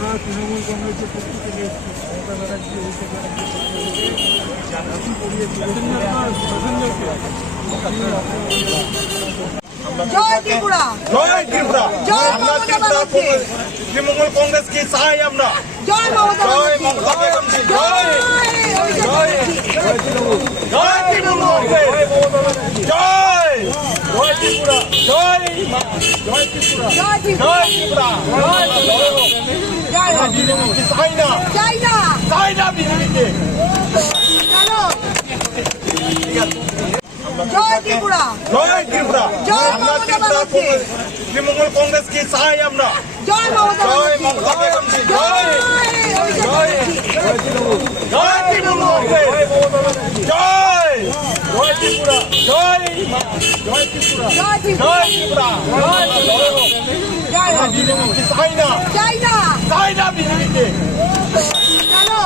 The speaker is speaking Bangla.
আমরা তৃণমূল কংগ্রেসের পক্ষ থেকে এসেছি মমতা ব্যানার্জি অভিষেক ব্যানার্জি পড়িয়ে জয় ত্রিপুরা জয় ত্রিপুরা জয় আমরা মমতা ত্রিপুরা ব্যানার্জি তৃণমূল কংগ্রেস কি চাই আমরা জয় মমতা জয় ব্যানার্জি মমতা ব্যানার্জি জয় জয় জয় তৃণমূল জয় জয় ত্রিপুরা জয় জয় ত্রিপুরা জয় জয় ত্রিপুরা জয় আমরা বিজেপিকে চাই না চাই না চাই না বিজেপিকে চলো জয় ত্রিপুরা জয় ত্রিপুরা জয় আমরা মমতা ত্রিপুরা ব্যানার্জি তৃণমূল কংগ্রেস কি চাই আমরা জয় মমতা জয় ব্যানার্জি মমতা ব্যানার্জি জয় জয় জয় তৃণমূল জয় জয় ত্রিপুরা জয় জয় ত্রিপুরা জয় জয় ত্রিপুরা জয় আমরা বিজেপিকে চাই না চাই না চাই না বিজেপিকে চলো